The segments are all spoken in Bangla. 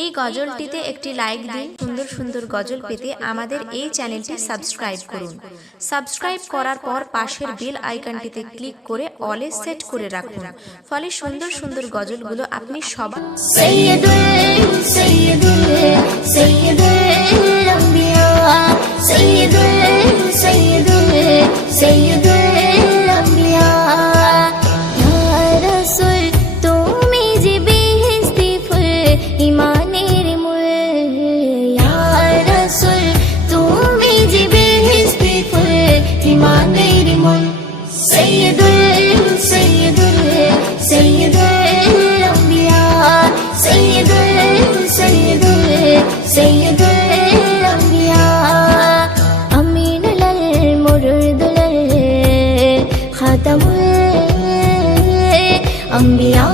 এই গজলটিতে একটি লাইক দিন। সুন্দর সুন্দর গজল পেতে আমাদের এই চ্যানেলটি সাবস্ক্রাইব করুন। সাবস্ক্রাইব করার পর পাশের বেল আইকনটিতে ক্লিক করে অলে সেট করে রাখুন, ফলে সুন্দর সুন্দর গজলগুলো আপনি সবার अंबिया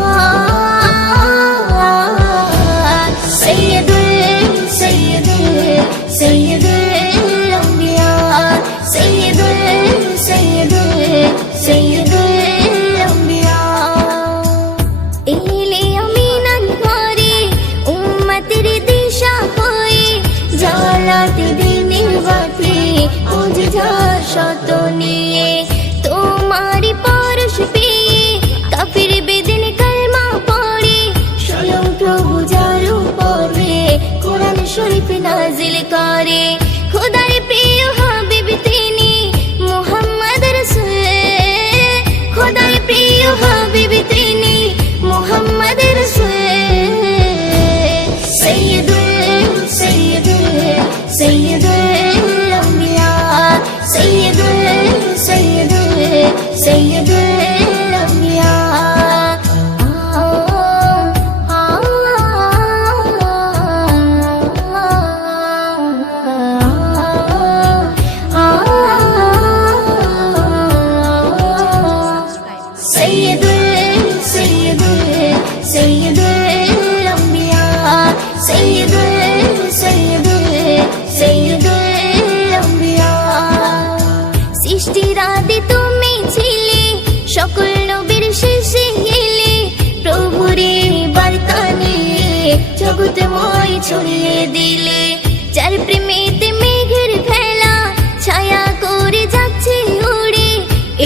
শত নিয়ে তোমারি পরশ পেয়ে কাফির বেদিন কালমা পড়ে স্বয়ং প্রভু যার উপরে কোরআন শরীফ নাজিল করে। খোদার প্রিয় হাবিব তিনি মুহাম্মদ রাসূল, খোদার প্রিয় হাবিব তিনি মুহাম্মদ রাসূল। সৈয়দুল সৈয়দুল সৈয়দুল সকল নবীর শেষে এলে প্রভুরে বার্তা নিয়ে জগৎময় ছড়িয়ে দিলে। যার প্রেমেতে মেঘের খেলা ছায়া করে যাচ্ছে উড়ে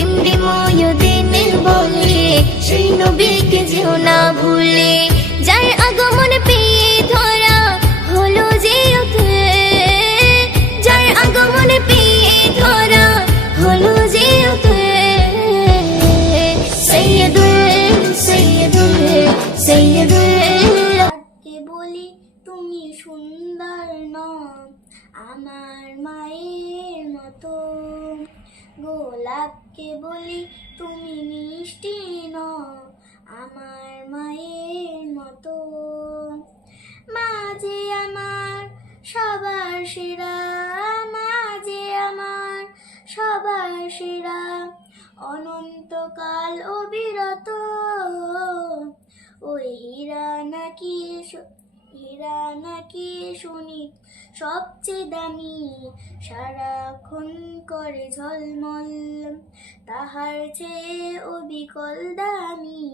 এমনিময় দিনের বলে সেই নবীকে যেও না ভুলে। যার আগমন পেয়ে ধরা হলো যে ওঠে, যার আগমন পেয়ে ধরা হলো যে ওঠে। কে বলি তুমি সুন্দর নও আমার মায়ের মতো, গোলাপকে বলি তুমি মিষ্টি নও আমার মায়ের মতো। মাঝে আমার সবার সেরা, মাঝে আমার সবার সেরা, অনন্তকাল অবিরত। ওই হীরা নাকি শুনি সবচেয়ে দামি, সারাক্ষণ করে ঝলমল, তাহার চেয়ে অবিকল দামি।